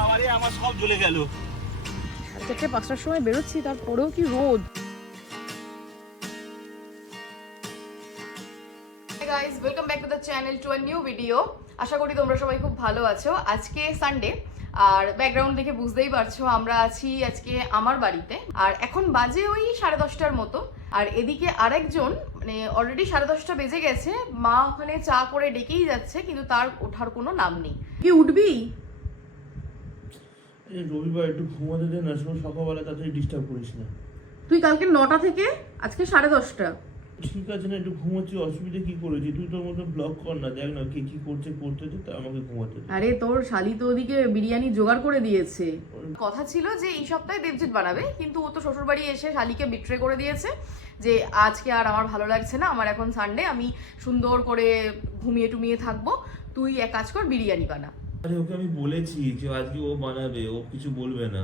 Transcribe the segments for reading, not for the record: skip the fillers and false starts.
বাবারে আমার সব জ্বলে গেল। 4-5টার সময় বেরোচ্ছি, তারপরেও কি রোদ। Guys, welcome back to the channel to a new video. আশা করি তোমরা সবাই খুব ভালো আছো। আজকে সানডে, আর ব্যাকগ্রাউন্ড দেখে বুঝতেই পারছো আমরা আছি আজকে আমার বাড়িতে। আর এখন বাজে ওই 10:30টার মতো। আর এদিকে আরেকজন, মানে অলরেডি 10:30টা বেজে গেছে, মা ওখানে চা করে ডেকেই যাচ্ছে, কিন্তু তার ওঠার কোনো নাম নেই। কি উঠবি? রবিবার একটু ঘুমাতে দে না, সকালবেলা তাড়াতাড়ি ডিস্টার্ব করিস না। তুই কালকে 9টা থেকে আজকে 10:30টা। ঠিক আছে না, একটু ঘুমাচ্ছি, অসুবিধা কি করেছি? তুই তোর মতো ব্লগ কর না, দেখ না কে কি করছে, করতে দে, তা আমাকে ঘুমাতে দে। আরে তোর শালি তো ওদিকে বিরিয়ানি জোগাড় করে দিয়েছে। কথা ছিল যে এই সপ্তাহে দেবজিৎ বানাবে, কিন্তু ও তো শ্বশুরবাড়ি এসে শালিকে বিট্রে করে দিয়েছে যে আজকে আর আমার ভালো লাগছে না, আমার এখন সানডে, আমি সুন্দর করে ঘুমিয়ে টুমিয়ে থাকবো, তুই এক কাজ কর বিরিয়ানি বানা। আরে ওকে আমি বলেছি যে আজকে ও বানাবে, ও কিছু বলবে না।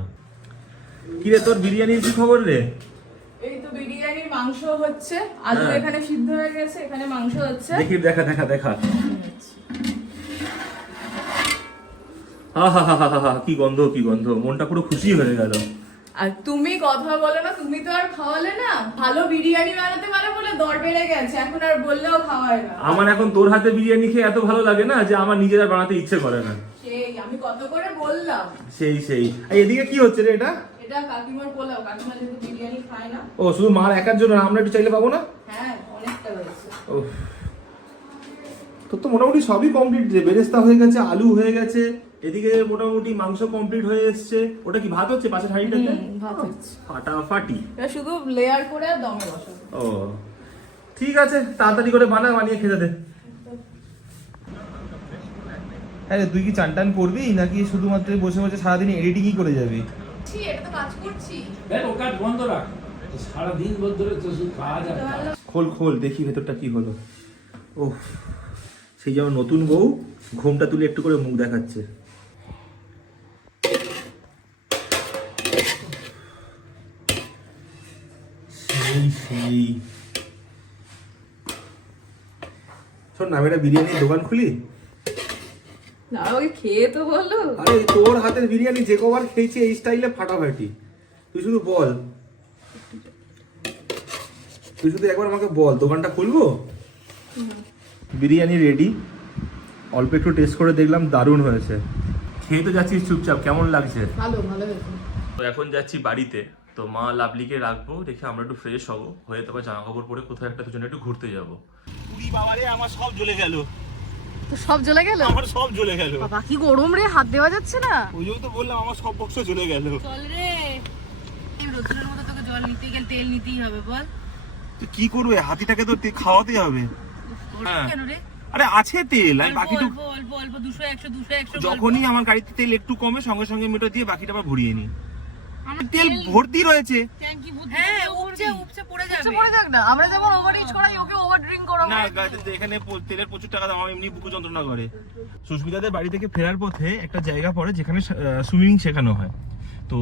কি রে তোর বিরিয়ানির কি খবর রে? এই তো বিরিয়ানির মাংস হচ্ছে, আলু এখানে সিদ্ধ হয়ে গেছে, এখানে মাংস হচ্ছে। দেখি, দেখা দেখা দেখা। হা হা হা হা হা, কি গন্ধ, কি গন্ধ, মনটা পুরো খুশি হয়ে গেল। আর তুমি কথা বলো না, তুমি তো আর খাওয়ালে না। ভালো বিরিয়ানি বানাতে পারো বলে দর বেড়ে গেছে, এখন আর বললেও খাওয়ায় না। আমার এখন তোর হাতে বিরিয়ানি খেয়ে এত ভালো লাগে না যে আমার নিজের আর বানাতে ইচ্ছে করে না। সেই আমি কত করে বললাম। সেই সেই। আর এদিকে কি হচ্ছে রে? এটা এটা কাকিমার পোলাও, কাকিমা যেহেতু বিরিয়ানি খায় না। ও শুধু মার একার জন্য, আমরা একটু চাইলে পাবো না? হ্যাঁ, অনেকটা হয়েছে। ও তোর তো মোটামুটি সবই কমপ্লিট রে, বেরেস্তা হয়ে গেছে, আলু হয়ে গেছে, এদিকে মোটামুটি মাংস কমপ্লিট হয়ে এসছে। ওটা কি ভাত হচ্ছে পাশের হাঁড়িটাতে? ভাত হচ্ছে ফাটাফাটি। এটা শুধু লেয়ার করে আর দমে বসাবো। ও ঠিক আছে, তাড়াতাড়ি করে বানিয়ে খেতে দে। হ্যাঁ তুই কি চান টান করবি নাকি শুধুমাত্র বসে বসে সারাদিন এডিটিংই করে যাবি? এটা তো কাজ করছি। ও কাজ বন্ধ রাখ, সারাদিন ধরে তো শুধু কাজ আর কাজ। খোল খোল দেখি ভেতরটা কি হলো। ও সেই যেমন নতুন বউ ঘুমটা তুলে একটু করে মুখ দেখাচ্ছে। সেই সেই। শোন না, আমি একটা বিরিয়ানির দোকান খুলি। না, ওকে খেয়ে তো বলো। আরে তোর হাতের বিরিয়ানি যে কবার খেয়েছি এই স্টাইলে ফাটাফাটি। তুই শুধু বল, তুই শুধু একবার আমাকে বল দোকানটা খুলবো। বিরিয়ানি রেডি, অল্প একটু টেস্ট করে দেখলাম, দারুণ হয়েছে। খেয়ে তো যাচ্ছিস চুপচাপ, কেমন লাগছে? ভালো ভালো হয়েছে। তো এখন যাচ্ছি বাড়িতে, তো মা লাভলিকে রাখবো, রেখে আমরা একটু ফ্রেশ হবো, হয়ে তারপর জামা কাপড় পরে কোথাও একটা দুজনে একটু ঘুরতে যাবো। পুরি বাবারে আমার সব জ্বলে গেল। তো সব জ্বলে গেল? আমার সব জ্বলে গেল। বাবা কি গরম রে, হাত দেওয়া যাচ্ছে না। ওই জন্য তো বললাম আমার সব বক্স জ্বলে গেল। চল রে, এই রোদ্রের মধ্যে তোকে জল নিতে গেলে তেল নিতেই হবে, বল। তুই কি করবে? হাতিটাকে তো খাওয়াতেই হবে। হ্যাঁ। কেন রে? আরে আছে তেল, আর বাকিটুকু অল্প অল্প 200 100 200 100 যখনই আমার গাড়িতে তেল একটু কমে সঙ্গে সঙ্গে মিটার দিয়ে বাকিটা আবার ভরিয়ে নিই। তেল ভর্তি রয়েছে। হ্যাঁ, উপচে পড়ে যাবে। পড়ে যাক না, আমরা যেমন ওভার ইউজ করাই, ওকে ওভার ড্রিঙ্ক করা। না গাড়িতে এখানে তেলের প্রচুর টাকা দাম, এমনি বুকু যন্ত্রণা করে। সুস্মিতাদের বাড়ি থেকে ফেরার পথে একটা জায়গা পড়ে যেখানে সুইমিং শেখানো হয়। তো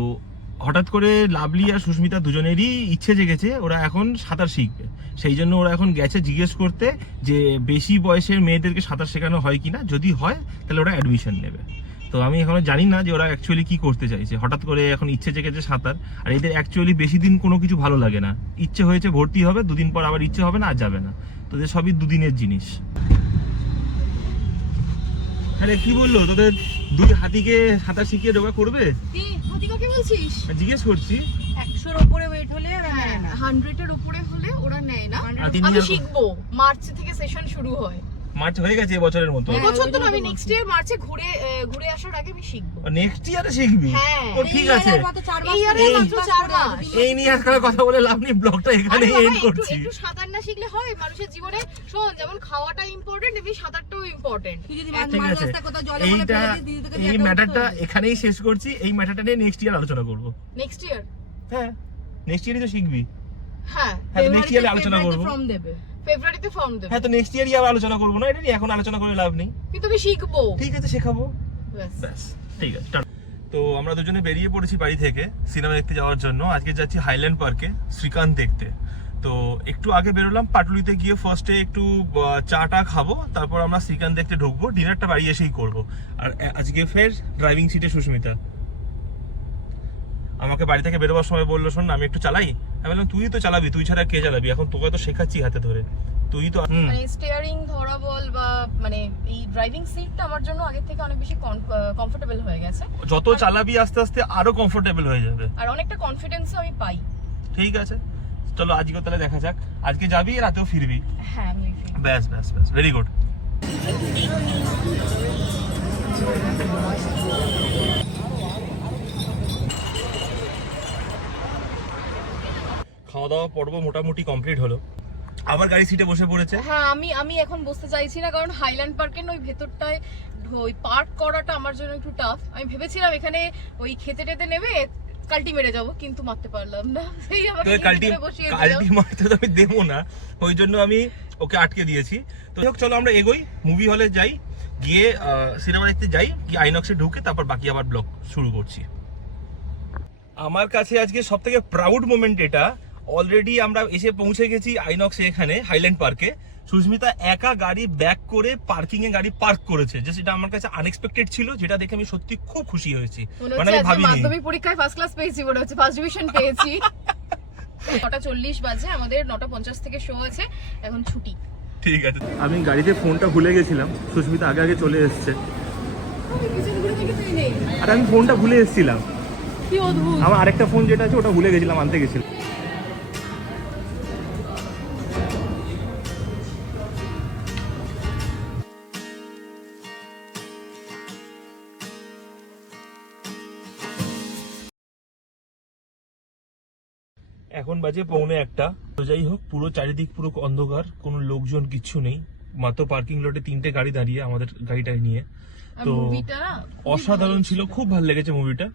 হঠাৎ করে লাভলি আর সুস্মিতা দুজনেরই ইচ্ছে জেগেছে, ওরা এখন সাঁতার শিখবে। সেই জন্য ওরা এখন গেছে জিজ্ঞেস করতে যে বেশি বয়সের মেয়েদেরকে সাঁতার শেখানো হয় কিনা, যদি হয় তাহলে ওরা অ্যাডমিশন নেবে। তো আমি এখনো জানি না যে ওরা অ্যাকচুয়ালি কি করতে চাইছে। হঠাৎ করে এখন ইচ্ছে জেগেছে সাঁতার, আর এদের অ্যাকচুয়ালি বেশি দিন কোনো কিছু ভালো লাগে না। ইচ্ছে হয়েছে ভর্তি হবে, দুদিন পর আবার ইচ্ছে হবে না, আর যাবে না। তোদের সবই দুদিনের জিনিস। আরে কি বললো তোদের দুই হাতিকে সাঁতার শিখিয়ে যোগা করবে? কি হাতিকে কি বলছিস? জিজ্ঞেস করছি। 100 এর উপরে ওয়েট হলে আর নেয় না, 100 এর উপরে হলে ওরা নেয় না। আমি শিখবো, মার্চ থেকে সেশন শুরু হয়। মার্চ হয়ে গেছে এবছরের মতো। এবছর তো আমি নেক্সট ইয়ার মার্চে ঘুরে আসার আগে আমি শিখবো। নেক্সট ইয়ারে শিখবি? হ্যাঁ। ও ঠিক আছে, এই ইয়ারে মাত্র 4 মাস। এই নিয়ে আজকাল কথা বলে লাভ নেই, ব্লগটা এখানে এন্ড করছি। একটু সাঁতার না শিখলে হয় মানুষের জীবনে? শোন, যেমন খাওয়াটা ইম্পর্টেন্ট, তেমনি সাঁতারটাও ইম্পর্টেন্ট। ঠিক আছে, এই ম্যাটারটা এখানেই শেষ করছি। এই ম্যাটারটা নিয়ে নেক্সট ইয়ার আলোচনা করব। Next year? হ্যাঁ, নেক্সট ইয়ারই তো শিখবি। হ্যাঁ, নেক্সট ইয়ারে আলোচনা করব। ফেব্রুয়ারিতে ফর্ম দেবে। হ্যাঁ, তো নেক্সট ইয়ারই আবার আলোচনা করব না, এটা নিয়ে এখন আলোচনা করে লাভ নেই। কিন্তু আমি শিখবো। ঠিক আছে, শেখাবো। ব্যাস ঠিক আছে। তো আমরা দুজনে বেরিয়ে পড়েছি বাড়ি থেকে সিনেমা দেখতে যাওয়ার জন্য। আজকে যাচ্ছি হাইল্যান্ড পার্কে শ্রীকান্ত দেখতে। তো একটু আগে বেরোলাম, পাটুলিতে গিয়ে ফার্স্টে একটু চাটা খাবো, তারপর আমরা শ্রীকান্ত দেখতে ঢুকবো, ডিনারটা বাড়ি এসেই করবো। আর আজকে ফের ড্রাইভিং সিটে সুস্মিতা। আমাকে বাড়ি থেকে বেরোবার সময় বললো, শোন আমি একটু চালাই। আমি বললাম তুই তো চালাবি, তুই ছাড়া কে চালাবি, এখন তোকে তো শেখাচ্ছি হাতে ধরে, তুই তো মানে স্টিয়ারিং ধরা বল বা মানে এই ড্রাইভিং সিটটা আমার জন্য আগে থেকে অনেক বেশি কমফোর্টেবল হয়ে গেছে। যত চালাবি আস্তে আস্তে আরো কমফোর্টেবল হয়ে যাবে, আর অনেকটা কনফিডেন্সও আমি পাই। ঠিক আছে চলো আজকে তাহলে দেখা যাক, আজকে যাবি রাতেও ফিরবি। হ্যাঁ আমি ব্যাস ব্যাস ব্যাস, ভেরি গুড। খাওয়া দাওয়া পর্ব মোটামুটি কমপ্লিট হলো, আবার গাড়ি সিটে বসে পড়েছে। হ্যাঁ আমি এখন বসতে চাইছি না, কারণ হাইল্যান্ড পার্কের ওই ভেতরটায় ওই পার্ক করাটা আমার জন্য একটু টাফ। আমি ভেবেছিলাম এখানে ওই খেতে টেতে নেবে কাল্টি মেরে যাবো, কিন্তু মারতে পারলাম না। সেই আমাকে কাল্টি মারতে তো আমি দেবো না, ওই জন্য আমি ওকে আটকে দিয়েছি। তো যাই হোক, চলো আমরা এগোই, মুভি হলে যাই, গিয়ে সিনেমা দেখতে যাই, গিয়ে আইনক্সে ঢুকে তারপর বাকি আবার ব্লগ শুরু করছি। আমার কাছে আজকে সব থেকে প্রাউড মোমেন্ট এটা, অলরেডি আমরা এসে পৌঁছে গেছি আইনক্সে, এখানে হাইল্যান্ড পার্কে। সুস্মিতা একা গাড়ি ব্যাক করে পার্কিং এ গাড়ি পার্ক করেছে, যে সেটা আমার কাছে আনএক্সপেক্টেড ছিল, যেটা দেখে আমি সত্যি খুব খুশি হয়েছি। মানে আমি ভাবিনি মাধ্যমিক পরীক্ষায় ফার্স্ট ক্লাস পেয়েছি, মনে হচ্ছে ফার্স্ট ডিভিশন পেয়েছি। 9:40 বাজে, আমাদের 9:50 থেকে শো আছে, এখন ছুটি। ঠিক আছে, আমি গাড়িতে ফোনটা ভুলে গেছিলাম, সুস্মিতা আগে আগে চলে এসেছে। আর আমি ফোনটা ভুলে এসেছিলাম, কি অদ্ভুত। আমার আরেকটা ফোন যেটা আছে ওটা ভুলে গেছিলাম, আনতে গেছিলাম। এখন বাজে 1:45। তো যাই হোক, পুরো চারিদিক পুরো অন্ধকার, কোনো লোকজন কিচ্ছু নেই, মাত্র পার্কিং লটে 3টে গাড়ি দাঁড়িয়ে আমাদের গাড়িটা নিয়ে। তো অসাধারণ ছিল, খুব ভালো লেগেছে মুভিটা।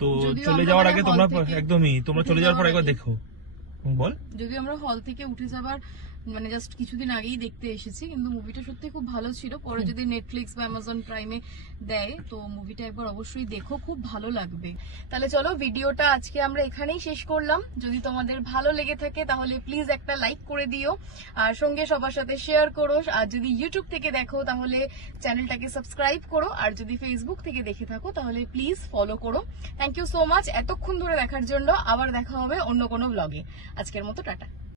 তো চলে যাওয়ার আগে তোমরা একদমই তোমরা চলে যাওয়ার পর একবার দেখো। বল, যদি আমরা হল থেকে উঠে যাবার মানে জাস্ট কিছুদিন আগেই দেখতে এসেছি, কিন্তু মুভিটা সত্যি খুব ভালো ছিল। পরে যদি নেটফ্লিক্স বা অ্যামাজন প্রাইমে দেয় তো মুভিটা একবার অবশ্যই দেখো, খুব ভালো লাগবে। তাহলে চলো ভিডিওটা আজকে আমরা এখানেই শেষ করলাম। যদি তোমাদের ভালো লেগে থাকে তাহলে প্লিজ একটা লাইক করে দিও, আর সঙ্গে সবার সাথে শেয়ার করো। আর যদি ইউটিউব থেকে দেখো তাহলে চ্যানেলটাকে সাবস্ক্রাইব করো, আর যদি ফেসবুক থেকে দেখে থাকো তাহলে প্লিজ ফলো করো। থ্যাংক ইউ সো মাচ এতক্ষণ ধরে দেখার জন্য। আবার দেখা হবে অন্য কোনো ব্লগে। আজকের মতো টাটা।